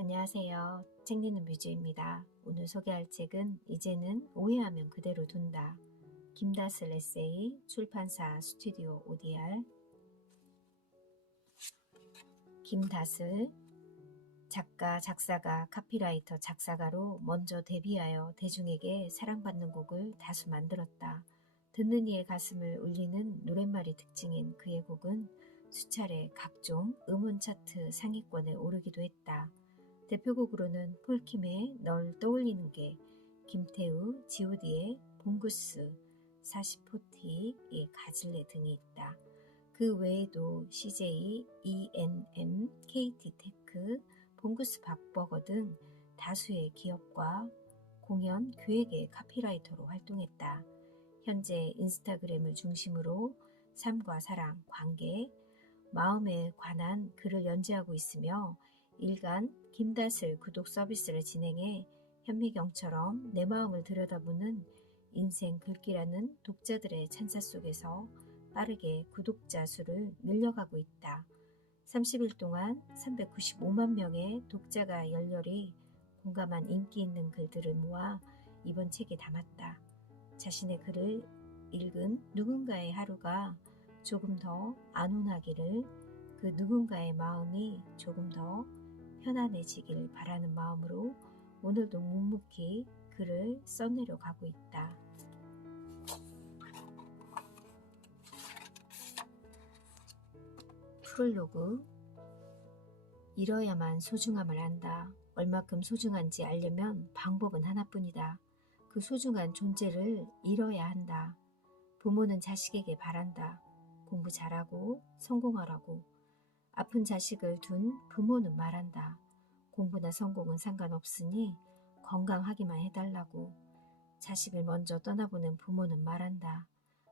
안녕하세요. 책 읽는 뮤즈입니다. 오늘 소개할 책은 이제는 오해하면 그대로 둔다. 김다슬 에세이, 출판사 스튜디오 ODR. 김다슬, 작가, 작사가, 카피라이터, 작사가로 먼저 데뷔하여 대중에게 사랑받는 곡을 다수 만들었다. 듣는 이의 가슴을 울리는 노랫말이 특징인 그의 곡은 수차례 각종 음원 차트 상위권에 오르기도 했다. 대표곡으로는 폴킴의 널 떠올리는 게, 김태우, god의 봉구스, 40포티의 가질레 등이 있다. 그 외에도 CJ, ENM, KT테크, 봉구스 박버거 등 다수의 기업과 공연, 기획의 카피라이터로 활동했다. 현재 인스타그램을 중심으로 삶과 사랑, 관계, 마음에 관한 글을 연재하고 있으며 일간 김다슬 구독 서비스를 진행해 현미경처럼 내 마음을 들여다보는 인생 글귀라는 독자들의 찬사 속에서 빠르게 구독자 수를 늘려가고 있다. 30일 동안 395만 명의 독자가 열렬히 공감한 인기 있는 글들을 모아 이번 책에 담았다. 자신의 글을 읽은 누군가의 하루가 조금 더 안온하기를, 그 누군가의 마음이 조금 더 편안해지길 바라는 마음으로 오늘도 묵묵히 글을 써내려 가고 있다. 프롤로그. 잃어야만 소중함을 안다. 얼마큼 소중한지 알려면 방법은 하나뿐이다. 그 소중한 존재를 잃어야 한다. 부모는 자식에게 바란다. 공부 잘하고 성공하라고. 아픈 자식을 둔 부모는 말한다. 공부나 성공은 상관없으니 건강하기만 해달라고. 자식을 먼저 떠나보낸 부모는 말한다.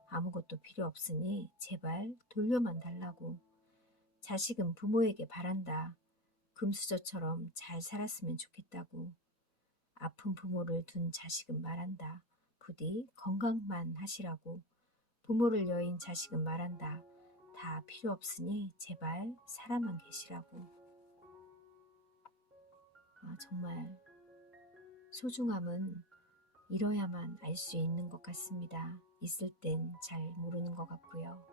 아무것도 필요 없으니 제발 돌려만 달라고. 자식은 부모에게 바란다. 금수저처럼 잘 살았으면 좋겠다고. 아픈 부모를 둔 자식은 말한다. 부디 건강만 하시라고. 부모를 여인 자식은 말한다. 다 필요 없으니 제발 살아만 계시라고. 정말 소중함은 잃어야만 알 수 있는 것 같습니다. 있을 땐 잘 모르는 것 같고요.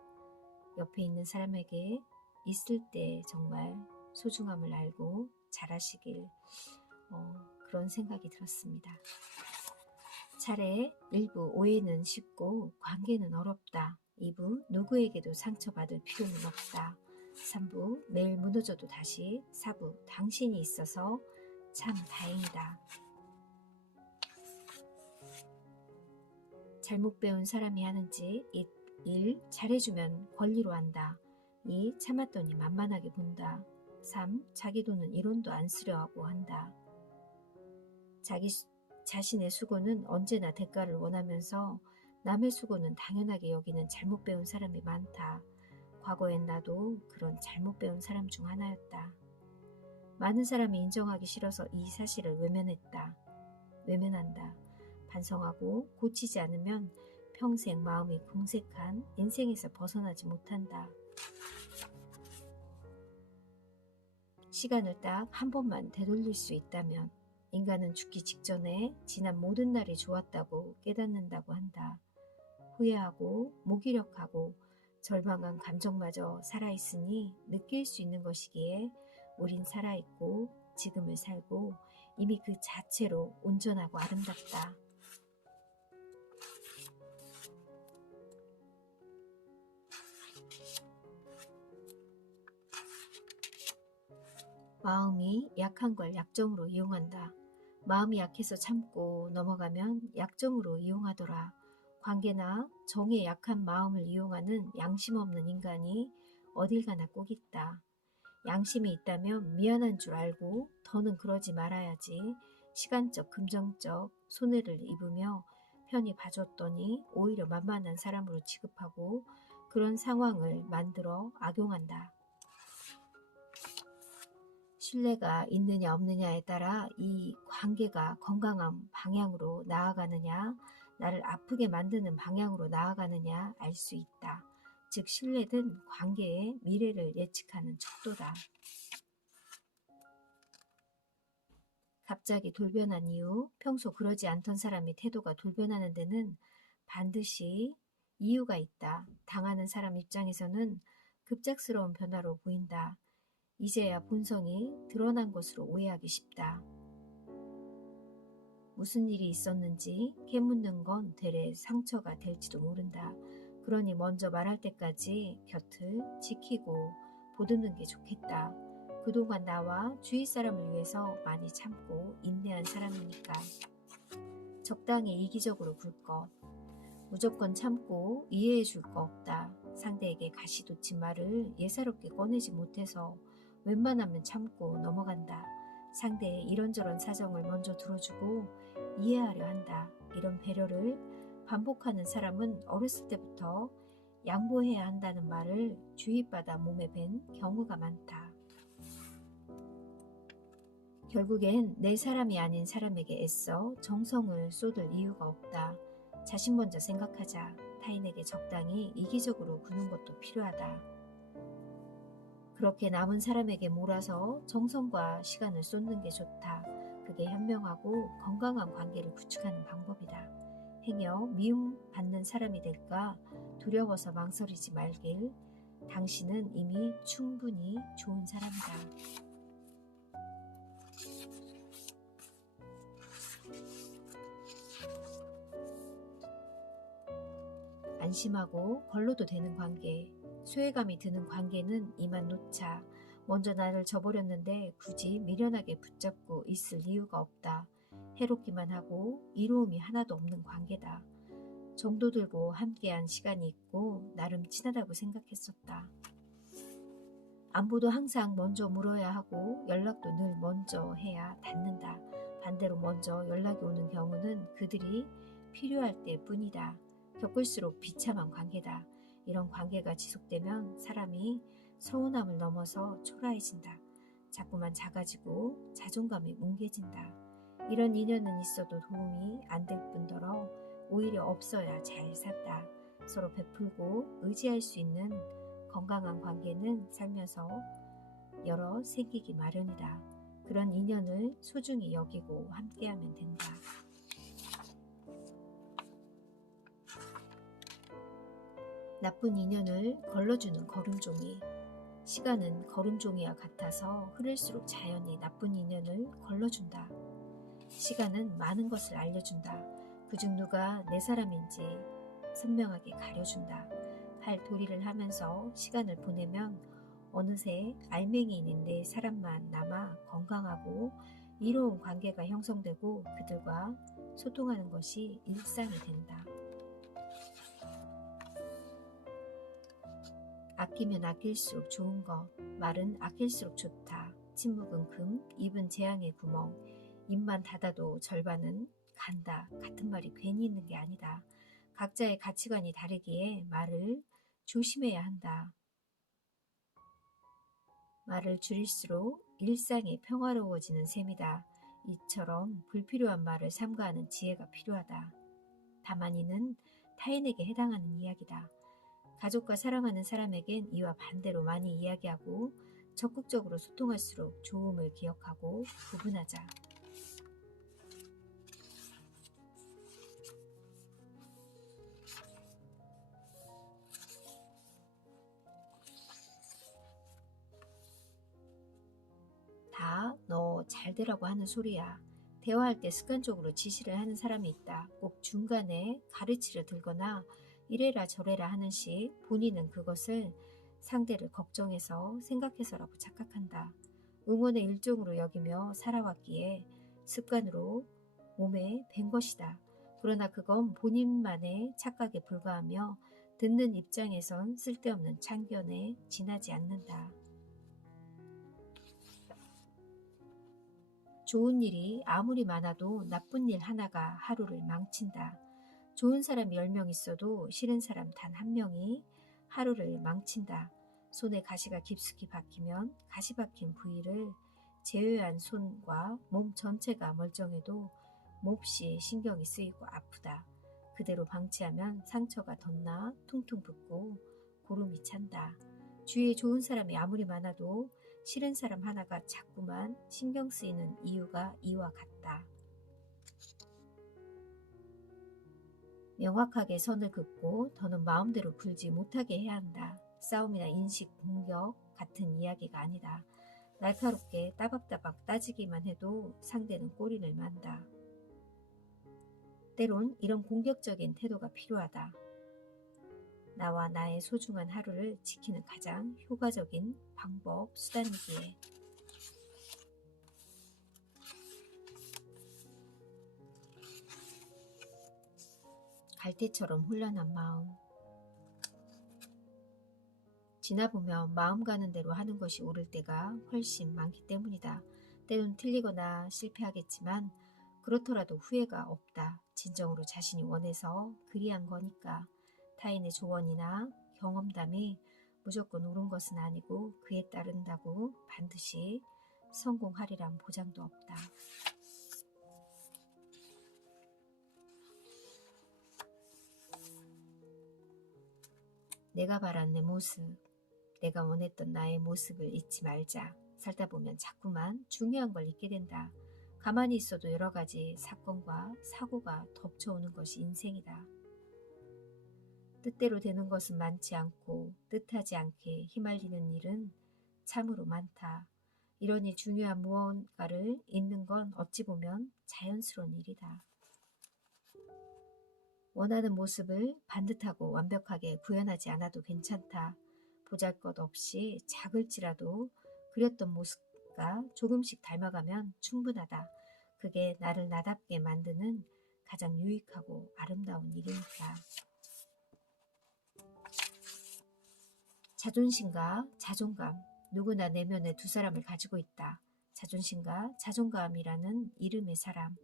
옆에 있는 사람에게 있을 때 정말 소중함을 알고 잘하시길 그런 생각이 들었습니다. 차례 1부 오해는 쉽고 관계는 어렵다. 2부 누구에게도 상처받을 필요는 없다. 3부 매일 무너져도 다시. 4부 당신이 있어서 참 다행이다. 잘못 배운 사람이 하는지 1. 잘해주면 권리로 한다. 2. 참았더니 만만하게 본다. 3. 자기 돈은 1원도 안 쓰려 하고 한다. 자신의 수고는 언제나 대가를 원하면서 남의 수고는 당연하게 여기는 잘못 배운 사람이 많다. 과거엔 나도 그런 잘못 배운 사람 중 하나였다. 많은 사람이 인정하기 싫어서 이 사실을 외면한다. 반성하고 고치지 않으면 평생 마음이 궁색한 인생에서 벗어나지 못한다. 시간을 딱 한 번만 되돌릴 수 있다면 인간은 죽기 직전에 지난 모든 날이 좋았다고 깨닫는다고 한다. 후회하고 무기력하고 절망한 감정마저 살아있으니 느낄 수 있는 것이기에 우린 살아있고 지금을 살고 이미 그 자체로 온전하고 아름답다. 마음이 약한 걸 약점으로 이용한다. 마음이 약해서 참고 넘어가면 약점으로 이용하더라. 관계나 정에 약한 마음을 이용하는 양심 없는 인간이 어딜 가나 꼭 있다. 양심이 있다면 미안한 줄 알고 더는 그러지 말아야지. 시간적, 금전적 손해를 입으며 편히 봐줬더니 오히려 만만한 사람으로 취급하고 그런 상황을 만들어 악용한다. 신뢰가 있느냐 없느냐에 따라 이 관계가 건강한 방향으로 나아가느냐, 나를 아프게 만드는 방향으로 나아가느냐 알 수 있다. 즉 신뢰는 관계의 미래를 예측하는 척도다. 갑자기 돌변한 이유, 평소 그러지 않던 사람의 태도가 돌변하는 데는 반드시 이유가 있다. 당하는 사람 입장에서는 급작스러운 변화로 보인다. 이제야 본성이 드러난 것으로 오해하기 쉽다. 무슨 일이 있었는지 캐묻는 건 되레 상처가 될지도 모른다. 그러니 먼저 말할 때까지 곁을 지키고 보듬는 게 좋겠다. 그동안 나와 주위 사람을 위해서 많이 참고 인내한 사람이니까. 적당히 이기적으로 굴 것. 무조건 참고 이해해 줄 거 없다. 상대에게 가시 돋친 말을 예사롭게 꺼내지 못해서 웬만하면 참고 넘어간다. 상대의 이런저런 사정을 먼저 들어주고 이해하려 한다. 이런 배려를 반복하는 사람은 어렸을 때부터 양보해야 한다는 말을 주입받아 몸에 밴 경우가 많다. 결국엔 내 사람이 아닌 사람에게 애써 정성을 쏟을 이유가 없다. 자신 먼저 생각하자. 타인에게 적당히 이기적으로 구는 것도 필요하다. 그렇게 남은 사람에게 몰아서 정성과 시간을 쏟는 게 좋다. 그게 현명하고 건강한 관계를 구축하는 방법이다. 행여 미움받는 사람이 될까 두려워서 망설이지 말길. 당신은 이미 충분히 좋은 사람이다. 안심하고 걸러도 되는 관계, 소외감이 드는 관계는 이만 놓자. 먼저 나를 저버렸는데 굳이 미련하게 붙잡고 있을 이유가 없다. 해롭기만 하고 이로움이 하나도 없는 관계다. 정도 들고 함께한 시간이 있고 나름 친하다고 생각했었다. 안부도 항상 먼저 물어야 하고 연락도 늘 먼저 해야 닿는다. 반대로 먼저 연락이 오는 경우는 그들이 필요할 때뿐이다. 겪을수록 비참한 관계다. 이런 관계가 지속되면 사람이 서운함을 넘어서 초라해진다. 자꾸만 작아지고 자존감이 뭉개진다. 이런 인연은 있어도 도움이 안 될 뿐더러 오히려 없어야 잘 산다. 서로 베풀고 의지할 수 있는 건강한 관계는 살면서 여러 생기기 마련이다. 그런 인연을 소중히 여기고 함께하면 된다. 나쁜 인연을 걸러주는 걸음종이. 시간은 걸음종이와 같아서 흐를수록 자연히 나쁜 인연을 걸러준다. 시간은 많은 것을 알려준다. 그중 누가 내 사람인지 선명하게 가려준다. 팔도리를 하면서 시간을 보내면 어느새 알맹이인 내 사람만 남아 건강하고 이로운 관계가 형성되고 그들과 소통하는 것이 일상이 된다. 아끼면 아낄수록 좋은 것, 말은 아낄수록 좋다. 침묵은 금, 입은 재앙의 구멍, 입만 닫아도 절반은 간다. 같은 말이 괜히 있는 게 아니다. 각자의 가치관이 다르기에 말을 조심해야 한다. 말을 줄일수록 일상이 평화로워지는 셈이다. 이처럼 불필요한 말을 삼가하는 지혜가 필요하다. 다만 이는 타인에게 해당하는 이야기다. 가족과 사랑하는 사람에겐 이와 반대로 많이 이야기하고 적극적으로 소통할수록 좋음을 기억하고 구분하자. 다 너 잘되라고 하는 소리야. 대화할 때 습관적으로 지시를 하는 사람이 있다. 꼭 중간에 가르치려 들거나 이래라 저래라 하는 식 본인은 그것을 상대를 걱정해서 생각해서라고 착각한다. 응원의 일종으로 여기며 살아왔기에 습관으로 몸에 밴 것이다. 그러나 그건 본인만의 착각에 불과하며 듣는 입장에선 쓸데없는 참견에 지나지 않는다. 좋은 일이 아무리 많아도 나쁜 일 하나가 하루를 망친다. 좋은 사람 10명 있어도 싫은 사람 단 1명이 하루를 망친다. 손에 가시가 깊숙이 박히면 가시 박힌 부위를 제외한 손과 몸 전체가 멀쩡해도 몹시 신경이 쓰이고 아프다. 그대로 방치하면 상처가 덧나 퉁퉁 붓고 고름이 찬다. 주위에 좋은 사람이 아무리 많아도 싫은 사람 하나가 자꾸만 신경 쓰이는 이유가 이와 같다. 명확하게 선을 긋고 더는 마음대로 굴지 못하게 해야 한다. 싸움이나 인식, 공격 같은 이야기가 아니다. 날카롭게 따박따박 따지기만 해도 상대는 꼬리를 만다. 때론 이런 공격적인 태도가 필요하다. 나와 나의 소중한 하루를 지키는 가장 효과적인 방법, 수단이기에. 갈대처럼 훈련한 마음. 지나보면 마음 가는 대로 하는 것이 옳을 때가 훨씬 많기 때문이다. 때론 틀리거나 실패하겠지만 그렇더라도 후회가 없다. 진정으로 자신이 원해서 그리한 거니까. 타인의 조언이나 경험담이 무조건 옳은 것은 아니고 그에 따른다고 반드시 성공하리란 보장도 없다. 내가 바란 내 모습, 내가 원했던 나의 모습을 잊지 말자. 살다 보면 자꾸만 중요한 걸 잊게 된다. 가만히 있어도 여러 가지 사건과 사고가 덮쳐오는 것이 인생이다. 뜻대로 되는 것은 많지 않고 뜻하지 않게 휘말리는 일은 참으로 많다. 이러니 중요한 무언가를 잊는 건 어찌 보면 자연스러운 일이다. 원하는 모습을 반듯하고 완벽하게 구현하지 않아도 괜찮다. 보잘것없이 작을지라도 그렸던 모습과 조금씩 닮아가면 충분하다. 그게 나를 나답게 만드는 가장 유익하고 아름다운 일이니까. 자존심과 자존감. 누구나 내면에 두 사람을 가지고 있다. 자존심과 자존감이라는 이름의 사람.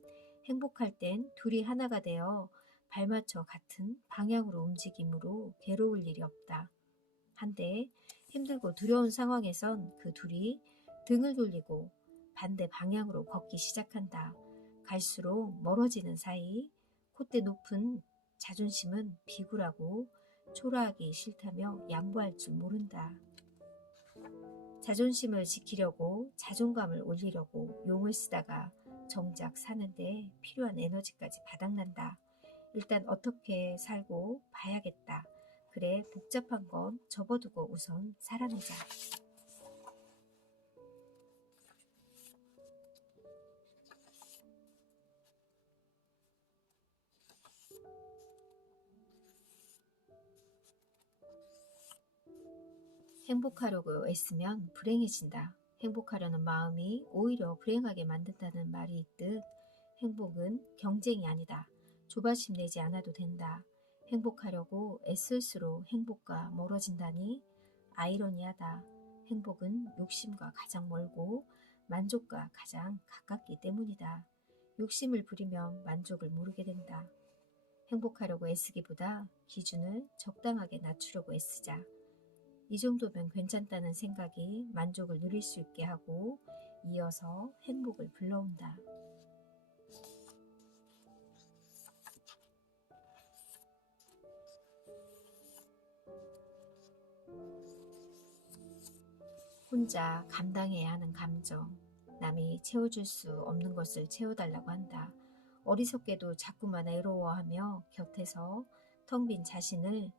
행복할 땐 둘이 하나가 되어 발맞춰 같은 방향으로 움직임으로 괴로울 일이 없다. 한데 힘들고 두려운 상황에선 그 둘이 등을 돌리고 반대 방향으로 걷기 시작한다. 갈수록 멀어지는 사이 콧대 높은 자존심은 비굴하고 초라하기 싫다며 양보할 줄 모른다. 자존심을 지키려고 자존감을 올리려고 용을 쓰다가 정작 사는데 필요한 에너지까지 바닥난다. 일단 어떻게 살고 봐야겠다. 그래, 복잡한 건 접어두고 우선 살아내자. 행복하려고 애쓰면 불행해진다. 행복하려는 마음이 오히려 불행하게 만든다는 말이 있듯 행복은 경쟁이 아니다. 조바심 내지 않아도 된다. 행복하려고 애쓸수록 행복과 멀어진다니 아이러니하다. 행복은 욕심과 가장 멀고 만족과 가장 가깝기 때문이다. 욕심을 부리면 만족을 모르게 된다. 행복하려고 애쓰기보다 기준을 적당하게 낮추려고 애쓰자. 이 정도면 괜찮다는 생각이 만족을 누릴 수 있게 하고 이어서 행복을 불러온다. 혼자 감당해야 하는 감정. 남이 채워줄 수 없는 것을 채워달라고 한다. 어리석게도 자꾸만 외로워하며 곁에서 텅 빈 자신을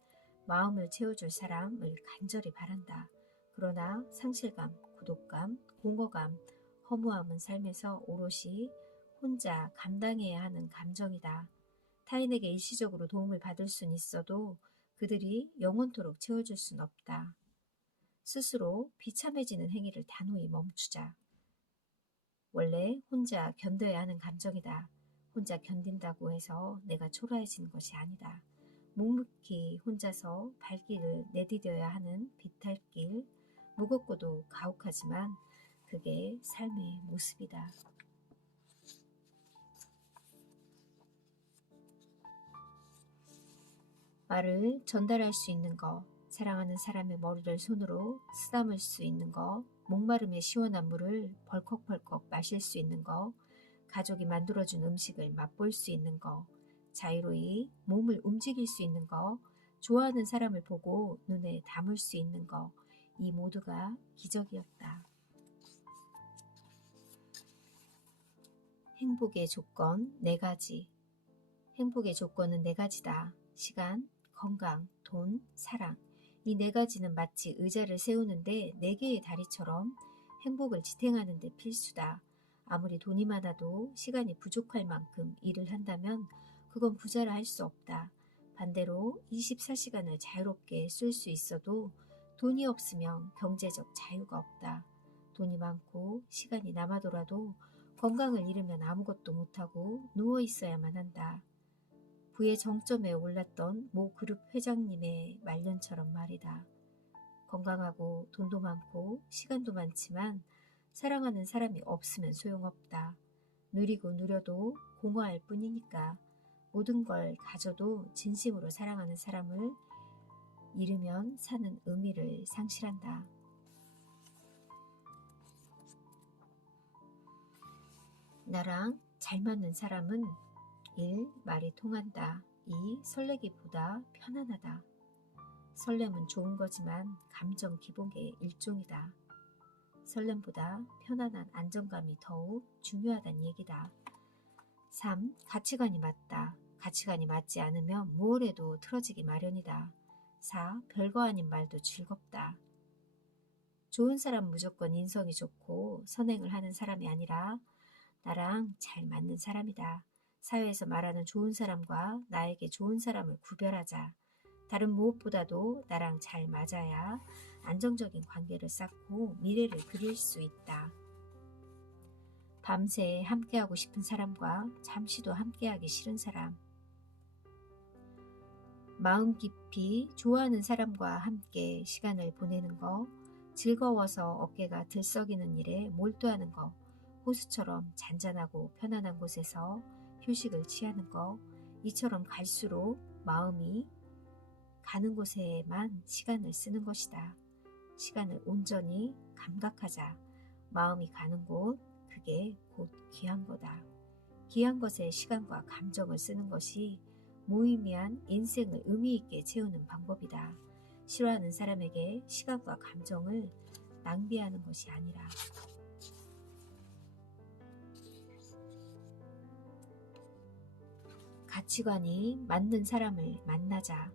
마음을 채워줄 사람을 간절히 바란다. 그러나 상실감, 고독감, 공허감, 허무함은 삶에서 오롯이 혼자 감당해야 하는 감정이다. 타인에게 일시적으로 도움을 받을 순 있어도 그들이 영원토록 채워줄 순 없다. 스스로 비참해지는 행위를 단호히 멈추자. 원래 혼자 견뎌야 하는 감정이다. 혼자 견딘다고 해서 내가 초라해지는 것이 아니다. 묵묵히 혼자서 발길을 내디뎌야 하는 비탈길, 무겁고도 가혹하지만 그게 삶의 모습이다. 말을 전달할 수 있는 것, 사랑하는 사람의 머리를 손으로 쓰다물 수 있는 것, 목마름에 시원한 물을 벌컥벌컥 마실 수 있는 것, 가족이 만들어준 음식을 맛볼 수 있는 것, 자유로이 몸을 움직일 수 있는 것, 좋아하는 사람을 보고 눈에 담을 수 있는 것, 이 모두가 기적이었다. 행복의 조건 네 가지. 행복의 조건은 네 가지다. 시간, 건강, 돈, 사랑. 이 네 가지는 마치 의자를 세우는데 네 개의 다리처럼 행복을 지탱하는 데 필수다. 아무리 돈이 많아도 시간이 부족할 만큼 일을 한다면 그건 부자라 할 수 없다. 반대로 24시간을 자유롭게 쓸 수 있어도 돈이 없으면 경제적 자유가 없다. 돈이 많고 시간이 남아돌아도 건강을 잃으면 아무것도 못하고 누워 있어야만 한다. 부의 정점에 올랐던 모 그룹 회장님의 말년처럼 말이다. 건강하고 돈도 많고 시간도 많지만 사랑하는 사람이 없으면 소용없다. 누리고 누려도 공허할 뿐이니까 모든 걸 가져도 진심으로 사랑하는 사람을 잃으면 사는 의미를 상실한다. 나랑 잘 맞는 사람은 1. 말이 통한다. 2. 설레기보다 편안하다. 설렘은 좋은 거지만 감정 기복의 일종이다. 설렘보다 편안한 안정감이 더욱 중요하다는 얘기다. 3. 가치관이 맞다. 가치관이 맞지 않으면 뭘 해도 틀어지기 마련이다. 4. 별거 아닌 말도 즐겁다. 좋은 사람 무조건 인성이 좋고 선행을 하는 사람이 아니라 나랑 잘 맞는 사람이다. 사회에서 말하는 좋은 사람과 나에게 좋은 사람을 구별하자. 다른 무엇보다도 나랑 잘 맞아야 안정적인 관계를 쌓고 미래를 그릴 수 있다. 밤새 함께하고 싶은 사람과 잠시도 함께하기 싫은 사람. 마음 깊이 좋아하는 사람과 함께 시간을 보내는 거, 즐거워서 어깨가 들썩이는 일에 몰두하는 거, 호수처럼 잔잔하고 편안한 곳에서 휴식을 취하는 거, 이처럼 갈수록 마음이 가는 곳에만 시간을 쓰는 것이다. 시간을 온전히 감각하자. 마음이 가는 곳, 그게 곧 귀한 거다. 귀한 것에 시간과 감정을 쓰는 것이 무의미한 인생을 의미 있게 채우는 방법이다. 싫어하는 사람에게 시간과 감정을 낭비하는 것이 아니라. 가치관이 맞는 사람을 만나자.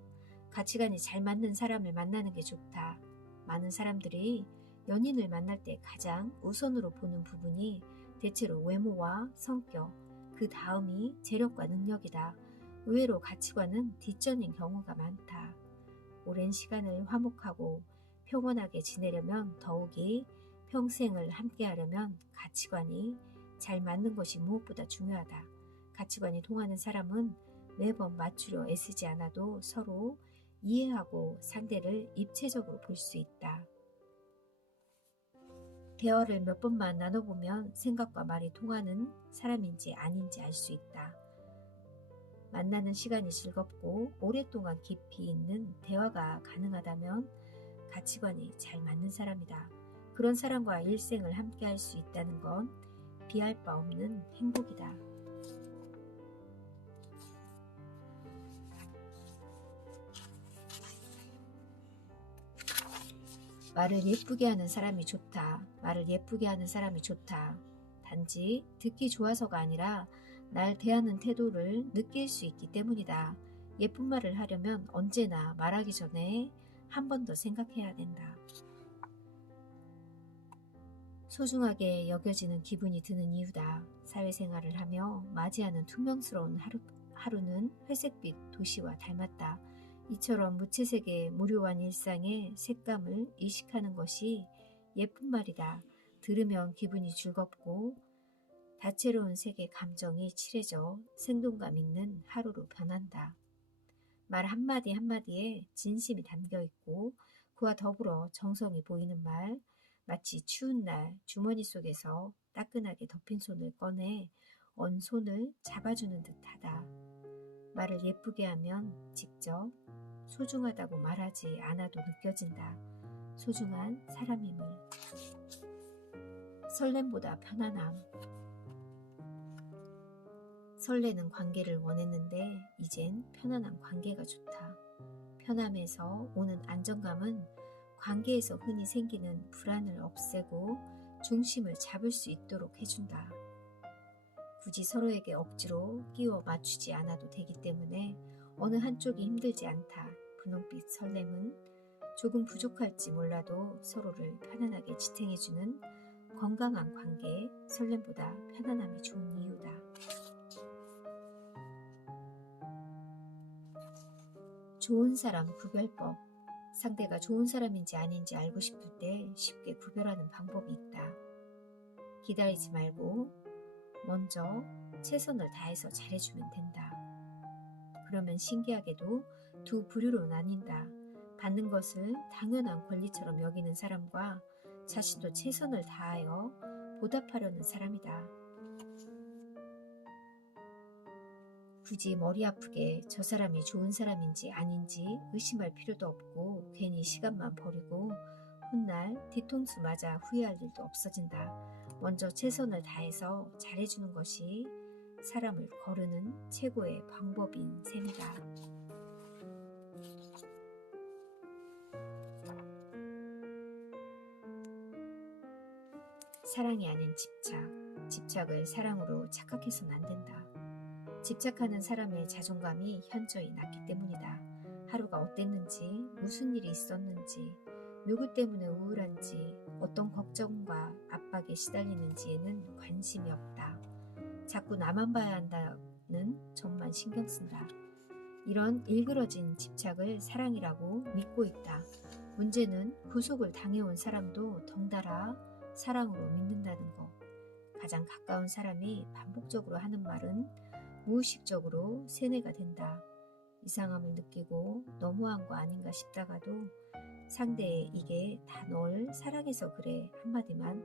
가치관이 잘 맞는 사람을 만나는 게 좋다. 많은 사람들이 연인을 만날 때 가장 우선으로 보는 부분이 대체로 외모와 성격, 그 다음이 재력과 능력이다. 의외로 가치관은 뒷전인 경우가 많다. 오랜 시간을 화목하고 평온하게 지내려면 더욱이 평생을 함께하려면 가치관이 잘 맞는 것이 무엇보다 중요하다. 가치관이 통하는 사람은 매번 맞추려 애쓰지 않아도 서로 이해하고 상대를 입체적으로 볼 수 있다. 대화를 몇 번만 나눠보면 생각과 말이 통하는 사람인지 아닌지 알 수 있다. 만나는 시간이 즐겁고 오랫동안 깊이 있는 대화가 가능하다면 가치관이 잘 맞는 사람이다. 그런 사람과 일생을 함께 할 수 있다는 건 비할 바 없는 행복이다. 말을 예쁘게 하는 사람이 좋다. 말을 예쁘게 하는 사람이 좋다. 단지 듣기 좋아서가 아니라 날 대하는 태도를 느낄 수 있기 때문이다. 예쁜 말을 하려면 언제나 말하기 전에 한 번 더 생각해야 된다. 소중하게 여겨지는 기분이 드는 이유다. 사회생활을 하며 맞이하는 투명스러운 하루는 회색빛 도시와 닮았다. 이처럼 무채색의 무료한 일상의 색감을 이식하는 것이 예쁜 말이다. 들으면 기분이 즐겁고 다채로운 색의 감정이 칠해져 생동감 있는 하루로 변한다. 말 한마디 한마디에 진심이 담겨 있고 그와 더불어 정성이 보이는 말, 마치 추운 날 주머니 속에서 따끈하게 덮인 손을 꺼내 언 손을 잡아주는 듯하다. 말을 예쁘게 하면 직접 소중하다고 말하지 않아도 느껴진다. 소중한 사람임을. 설렘보다 편안함. 설레는 관계를 원했는데 이젠 편안한 관계가 좋다. 편함에서 오는 안정감은 관계에서 흔히 생기는 불안을 없애고 중심을 잡을 수 있도록 해준다. 굳이 서로에게 억지로 끼워 맞추지 않아도 되기 때문에 어느 한쪽이 힘들지 않다. 분홍빛 설렘은 조금 부족할지 몰라도 서로를 편안하게 지탱해주는 건강한 관계에 설렘보다 편안함이 좋은 이유다. 좋은 사람 구별법. 상대가 좋은 사람인지 아닌지 알고 싶을 때 쉽게 구별하는 방법이 있다. 기다리지 말고 먼저 최선을 다해서 잘해주면 된다. 그러면 신기하게도 두 부류로 나뉜다. 받는 것을 당연한 권리처럼 여기는 사람과 자신도 최선을 다하여 보답하려는 사람이다. 굳이 머리 아프게 저 사람이 좋은 사람인지 아닌지 의심할 필요도 없고 괜히 시간만 버리고 훗날 뒤통수 맞아 후회할 일도 없어진다. 먼저 최선을 다해서 잘해주는 것이 사람을 거르는 최고의 방법인 셈이다. 사랑이 아닌 집착. 집착을 사랑으로 착각해서는 안 된다. 집착하는 사람의 자존감이 현저히 낮기 때문이다. 하루가 어땠는지, 무슨 일이 있었는지, 누구 때문에 우울한지, 어떤 걱정과 압박에 시달리는지에는 관심이 없다. 자꾸 나만 봐야 한다는 점만 신경 쓴다. 이런 일그러진 집착을 사랑이라고 믿고 있다. 문제는 구속을 당해온 사람도 덩달아 사랑으로 믿는다는 것. 가장 가까운 사람이 반복적으로 하는 말은 무의식적으로 세뇌가 된다. 이상함을 느끼고 너무한 거 아닌가 싶다가도 상대의 이게 다 널 사랑해서 그래 한마디만,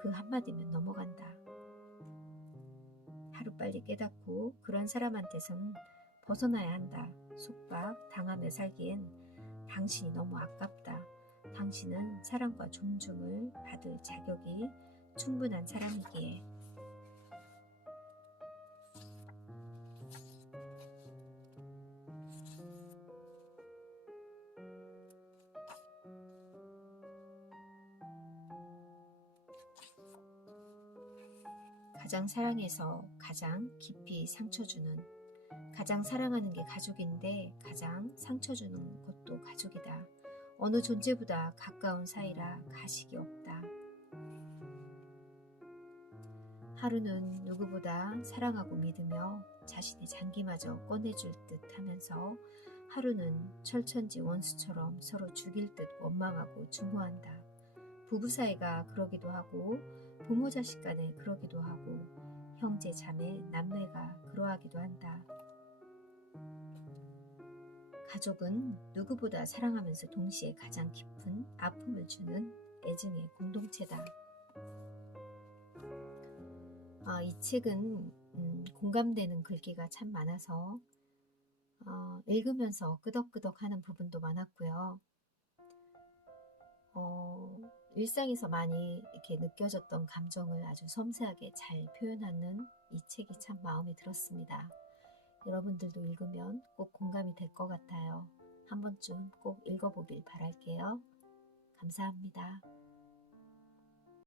그 한마디면 넘어간다. 하루빨리 깨닫고 그런 사람한테선 벗어나야 한다. 속박 당하며 살기엔 당신이 너무 아깝다. 당신은 사랑과 존중을 받을 자격이 충분한 사람이기에. 가장 사랑해서 가장 깊이 상처 주는, 가장 사랑하는 게 가족인데 가장 상처 주는 것도 가족이다. 어느 존재보다 가까운 사이라 가식이 없다. 하루는 누구보다 사랑하고 믿으며 자신의 장기마저 꺼내줄 듯 하면서 하루는 철천지 원수처럼 서로 죽일 듯 원망하고 증오한다. 부부 사이가 그러기도 하고 부모 자식 간에 그러기도 하고 형제 자매 남매가 그러하기도 한다. 가족은 누구보다 사랑하면서 동시에 가장 깊은 아픔을 주는 애증의 공동체다. 이 책은 공감되는 글귀가 참 많아서 읽으면서 끄덕끄덕하는 부분도 많았고요. 일상에서 많이 이렇게 느껴졌던 감정을 아주 섬세하게 잘 표현하는 이 책이 참 마음에 들었습니다. 여러분들도 읽으면 꼭 공감이 될 것 같아요. 한 번쯤 꼭 읽어보길 바랄게요. 감사합니다.